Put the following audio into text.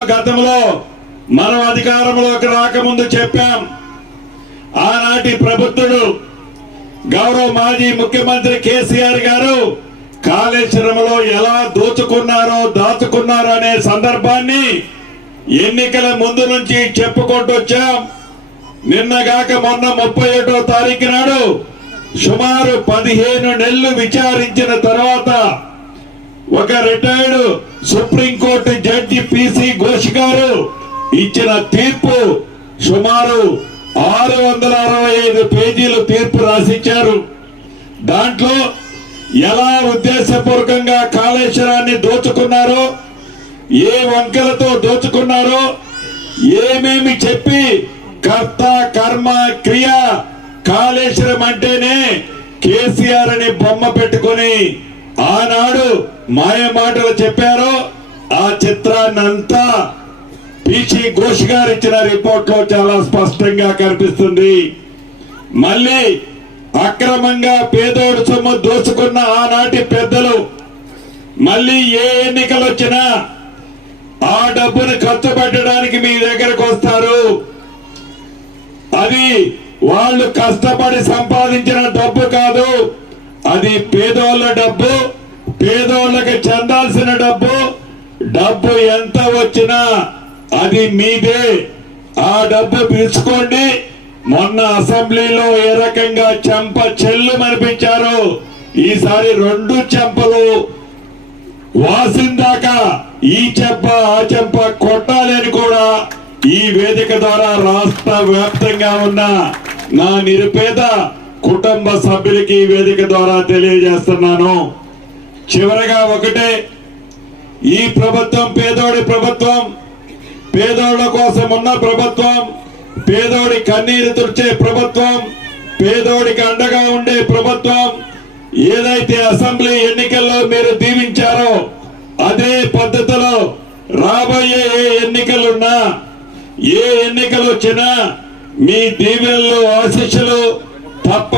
గతంలో మనం అధికారంలోకి రాకముందు చెప్పాం. ఆనాటి ప్రభుత్వుడు గౌరవ మాజీ ముఖ్యమంత్రి కేసీఆర్ గారు కాళేశ్వరంలో ఎలా దాచుకున్నారో అనే సందర్భాన్ని ఎన్నికల ముందు నుంచి చెప్పుకుంటూ వచ్చాం. నిన్నగాక మొన్న 31వ తారీఖు నాడు సుమారు 15 నెలలు విచారించిన తర్వాత ఒక retired supreme court judge PC Ghosh గారు ఇచ్చిన తీర్పు సుమారు 665 పేజీలు తీర్పు రాసిచ్చారు. దాంట్లో ఎలా ఉద్దేశపూర్వకంగా కాళేశ్వరాన్ని దోచుకున్నారో, ఏ వంకలతో దోచుకున్నారో, ఏమేమి చెప్పి కర్త కర్మ క్రియ కాళేశ్వరం అంటేనే కేసీఆర్ అని బొమ్మ పెట్టుకుని ఆనాడు మాయ మాటలు చెప్పారో ఆ చిత్రాన్నంతా పిసి ఘోష్ గారు ఇచ్చిన రిపోర్ట్ లో చాలా స్పష్టంగా కనిపిస్తుంది. మళ్ళీ అక్రమంగా పేదోడు సొమ్ము దోచుకున్న ఆనాటి పెద్దలు మళ్ళీ ఏ ఎన్నికలు వచ్చినా ఆ డబ్బును ఖర్చు పెట్టడానికి మీ దగ్గరకు వస్తారు. అది వాళ్ళు కష్టపడి సంపాదించిన డబ్బు కాదు, అది పేదోళ్ళ డబ్బు, పేదోళ్ళకి చెందాల్సిన డబ్బు ఎంత వచ్చినా అది మీదే. ఆ డబ్బు పిలుచుకోండి. మొన్న అసెంబ్లీలో ఏ రకంగా చెంప చెల్లు మనిపించారు, ఈసారి 2 చెంపలు వాసిందాకా ఈ చెంప ఆ చెంప కొట్టాలని కూడా ఈ వేదిక ద్వారా రాష్ట్ర వ్యాప్తంగా ఉన్న నా నిరుపేద కుటుంబ సభ్యులకి ఈ వేదిక ద్వారా తెలియజేస్తున్నాను. చివరగా ఒకటే, ఈ ప్రభుత్వం పేదోడి ప్రభుత్వం, పేదోళ్ల కోసం ఉన్న ప్రభుత్వం, పేదోడి కన్నీరు తుడిచే ప్రభుత్వం, పేదోడికి అండగా ఉండే ప్రభుత్వం. ఏదైతే అసెంబ్లీ ఎన్నికల్లో మీరు దీవించారో అదే పద్ధతిలో రాబోయే ఏ ఎన్నికలున్నా, ఏ ఎన్నికలు వచ్చినా మీ దీవెనలు ఆశీస్సులు తప్ప